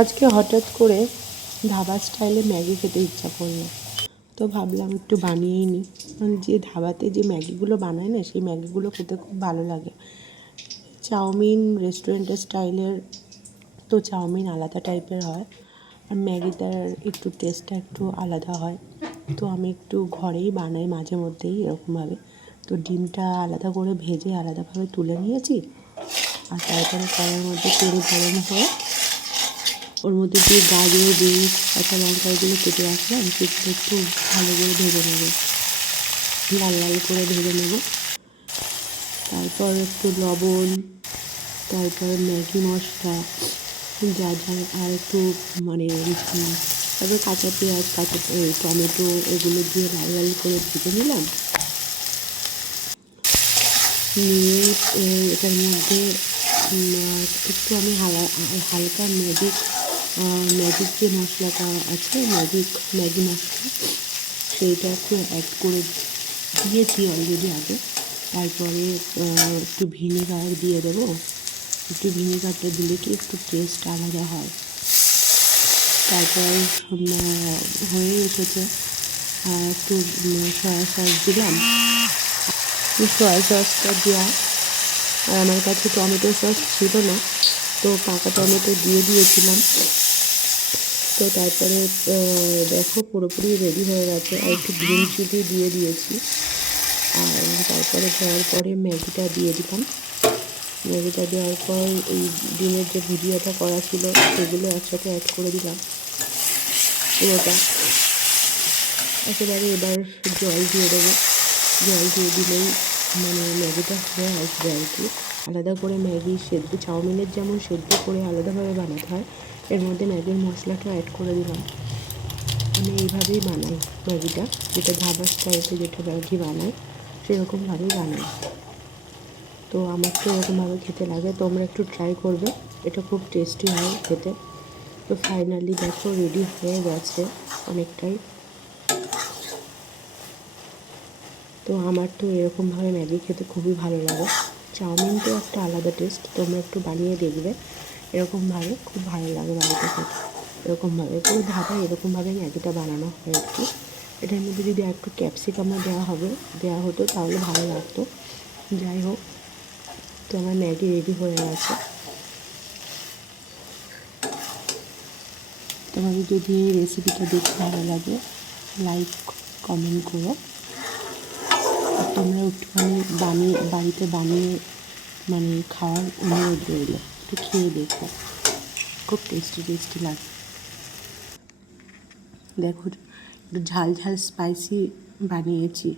আজকে হঠাৎ করে ধাবা স্টাইলে ম্যাগি খেতে ইচ্ছা করলো, তো ভাবলাম একটু বানিয়েই নিই। যে ধাবাতে যে ম্যাগিগুলো বানায় না, সেই ম্যাগিগুলো খেতে খুব ভালো লাগে। চাউমিন রেস্টুরেন্টের স্টাইলের, তো চাউমিন আলাদা টাইপের হয়, আর ম্যাগিটার একটু টেস্টটা একটু আলাদা হয়। তো আমি একটু ঘরেই বানাই মাঝে মধ্যেই এরকমভাবে। তো ডিমটা আলাদা করে ভেজে আলাদাভাবে তুলে নিয়েছি, আর তারপরে কড়াইয়ের মধ্যে তেল গরম হয়ে ওর মধ্যে দিয়ে গাজর, বিনস, কাঁচা লঙ্কা এগুলো কেটে রাখলাম, সেগুলো একটু ভালো করে ভেজে নেব, লাল লাল করে ভেজে নেব। তারপর একটু লবণ, তারপর ম্যাগি মশলা, যা যা, আর একটু মানে তারপর কাঁচা পেঁয়াজ, টমেটো এগুলো দিয়ে লাল লাল করে ভেজে নিলাম। নিয়ে এটার মধ্যে একটু আমি হালকা ম্যাজিক যে মশলাটা আছে, ম্যাগি মশলা, সেইটা একটু অ্যাড করে দিয়েছি অলরেডি আগে। তারপরে একটু ভিনেগার দিয়ে দেবো। একটু ভিনেগারটা দিলে কি একটু টেস্ট আলাদা হয়। তারপর হয়ে এসেছে, একটু সয়া সস দিলাম। সয়া সসটা দেওয়া, আর আমার কাছে টমেটো সস ছিল না, তো পাকা টমেটো দিয়ে দিয়েছিলাম। তো তারপরে দেখো পুরোপুরি রেডি হয়ে গেছে, আর একটু গ্রিন চিলি দিয়ে দিয়েছি। আর তারপরে দেওয়ার পরে ম্যাগিটা দিয়ে দিলাম। ম্যাগিটা দেওয়ার পর এই ডিমের যে ভুজিয়াটা করা ছিল সেগুলো একসাথে অ্যাড করে দিলাম পুরোটা একেবারে। এবার জল দিয়ে দেবো। জল দিয়ে দিলেই মানে ম্যাগিটা হয়ে আসবে আর কি। আলাদা করে ম্যাগি সেদ্ধ, চাউমিনের যেমন সেদ্ধ করে আলাদাভাবে বানাতে হয়, এর মধ্যে ম্যাগির মশলাটা অ্যাড করে দিলাম। আমি এইভাবেই বানাই ম্যাগিটা, যেটা ধাবা স্টাইলে যেটা ম্যাগি বানাই সেরকমভাবেই বানাই। তো আমার তো এরকমভাবে খেতে লাগে, তোমরা একটু ট্রাই করবে, এটা খুব টেস্টি হয় খেতে। তো ফাইনালি দেখো রেডি হয়ে গেছে অনেকটাই। তো আমার তো এরকমভাবে ম্যাগি খেতে খুবই ভালো লাগে। চাউমিন তো একটা আলাদা টেস্ট, তোমরা একটু বানিয়ে দেখবে, এরকমভাবে খুব ভালো লাগে বাড়িতে খেতে। এরকমভাবে পুরো ধাবায় এরকমভাবে ম্যাগিটা বানানো হয় আর কি। এটার মধ্যে যদি একটু ক্যাপসিকামও দেওয়া হতো তাহলে ভালো লাগতো। যাই হোক, তো আমার ম্যাগি রেডি হয়ে গেছে। তোমাদের যদি এই রেসিপিটা দেখতে ভালো লাগে, লাইক কমেন্ট করো। আর তোমরা একটুখানি বাড়িতে বানিয়ে মানে খাওয়ার অনুরোধ রইল, একটু খেয়ে দেখো, খুব টেস্টি লাগে। দেখো একটু ঝাল ঝাল স্পাইসি বানিয়েছি।